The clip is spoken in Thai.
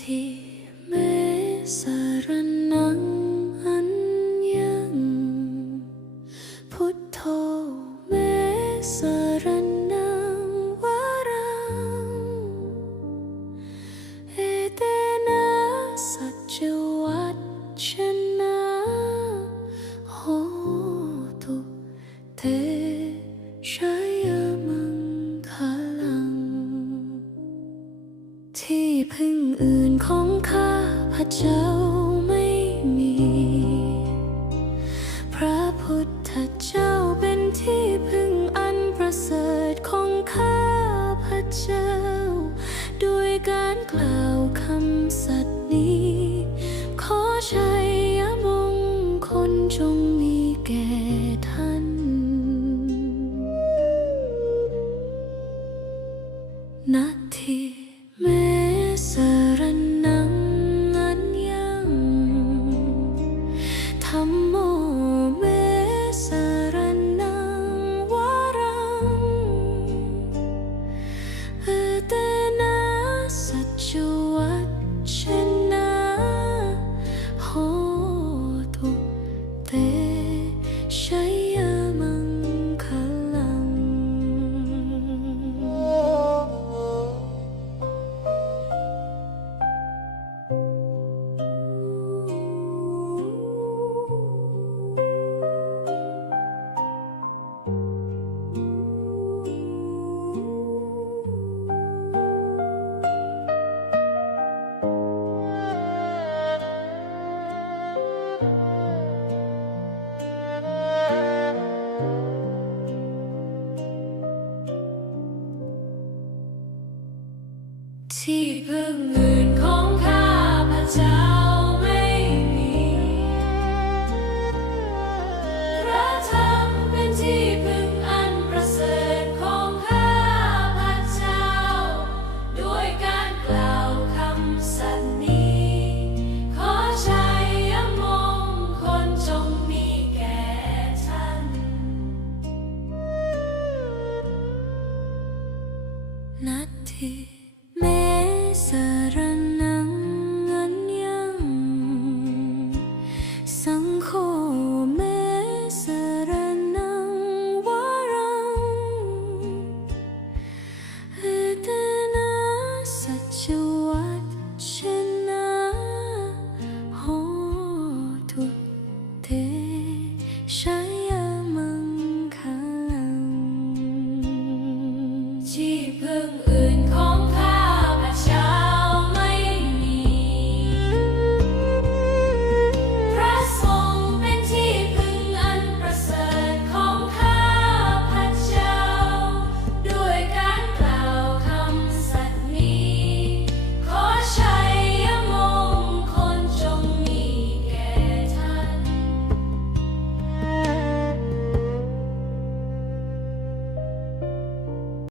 ทิ พึ่งอื่นของข้าพระเจ้าไม่มี พระพุทธเจ้าเป็นที่พึ่งอันประเสริฐของข้าพระเจ้า ด้วยการกล่าวคำสัตย์นี้ ขอชัยมงคลจงมีแก่ท่าน นาที่ ที่พึ่งอื่นของข้าพระเจ้าไม่มีพระธรเป็นที่พึ่งอันประเสริฐของข้าพระเจ้าดยการกล่าวคำสัตย์นี้ ขอชัยมงคลจงมีแก่ท่าน นาที แม้สรนังอันยังสังโฆแม้สรนังวรังเอตนาสัจวัตชนะโหทุเทชัยมังคังที่เพิ่ง